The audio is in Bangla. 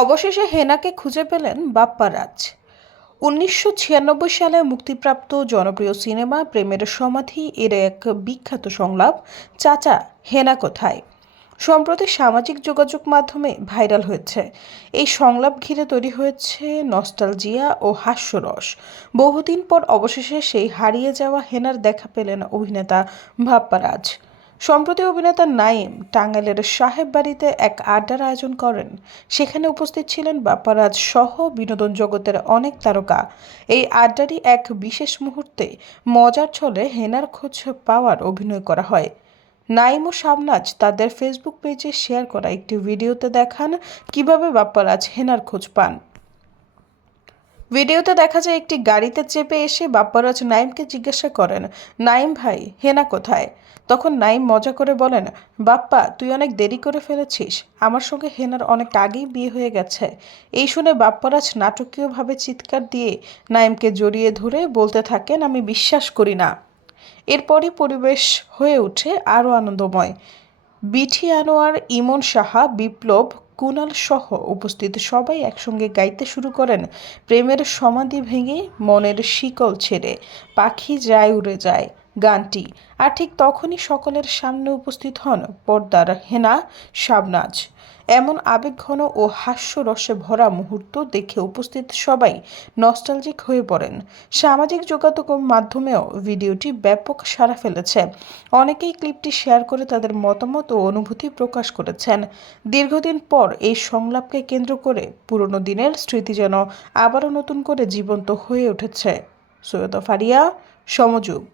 অবশেষে হেনাকে খুঁজে পেলেন বাপ্পারাজ। ১৯৯৬ সালে মুক্তিপ্রাপ্ত জনপ্রিয় সিনেমা প্রেমের সমাধি এর এক বিখ্যাত সংলাপ, চাচা হেনা কোথায়, সম্প্রতি সামাজিক যোগাযোগ মাধ্যমে ভাইরাল হয়েছে। এই সংলাপ ঘিরে তৈরি হয়েছে নস্টালজিয়া ও হাস্যরস। বহুদিন পর অবশেষে সেই হারিয়ে যাওয়া হেনার দেখা পেলেন অভিনেতা বাপ্পারাজ। সম্প্রতি অভিনেতা নাইম টাঙ্গাইলের সাহেব বাড়িতে এক আড্ডার আয়োজন করেন। সেখানে উপস্থিত ছিলেন বাপ্পারাজ সহ বিনোদন জগতের অনেক তারকা। এই আড্ডারই এক বিশেষ মুহূর্তে মজার ছলে হেনার খোঁজ পাওয়ার অভিনয় করা হয়। নাইম ও শাবনাজ তাদের ফেসবুক পেজে শেয়ার করা একটি ভিডিওতে দেখান কিভাবে বাপ্পারাজ হেনার খোঁজ পান। ভিডিওতে দেখা যায় একটি গাড়িতে চেপে এসে বাপ্পারাজ নাইমকে জিজ্ঞাসা করেন, নাইম ভাই হেনা কোথায়? তখন নাইম মজা করে বলেন, বাপ্পা তুই অনেক দেরি করে ফেলেছিস, আমার সঙ্গে হেনার অনেক আগেই বিয়ে হয়ে গেছে। এই শুনে বাপ্পারাজ নাটকীয়ভাবে চিৎকার দিয়ে নাইমকে জড়িয়ে ধরে বলতে থাকেন, আমি বিশ্বাস করি না। এরপরই পরিবেশ হয়ে ওঠে আরও আনন্দময়। বিঠি আনোয়ার, ইমন সাহা, বিপ্লব, কুনাল সহ উপস্থিত সবাই একসঙ্গে গাইতে শুরু করেন প্রেমের সমাধি ভেঙে মনের শিকল ছেড়ে পাখি যায় উড়ে যায় গানটি। আর ঠিক তখনই সকলের সামনে উপস্থিত হন পর্দার হেনা, শাবনাজ। এমন আবেগঘন ও হাস্যরসে ভরা মুহূর্ত দেখে উপস্থিত সবাই নস্টালজিক হয়ে পড়েন। সামাজিক যোগাযোগ মাধ্যমেও ভিডিওটি ব্যাপক সাড়া ফেলেছে। অনেকেই ক্লিপটি শেয়ার করে তাদের মতামত ও অনুভূতি প্রকাশ করেছেন। দীর্ঘদিন পর এই সংলাপকে কেন্দ্র করে পুরনো দিনের স্মৃতি যেন আবারও নতুন করে জীবন্ত হয়ে উঠেছে। সৈয়দা ফারিয়া, সমযোগ।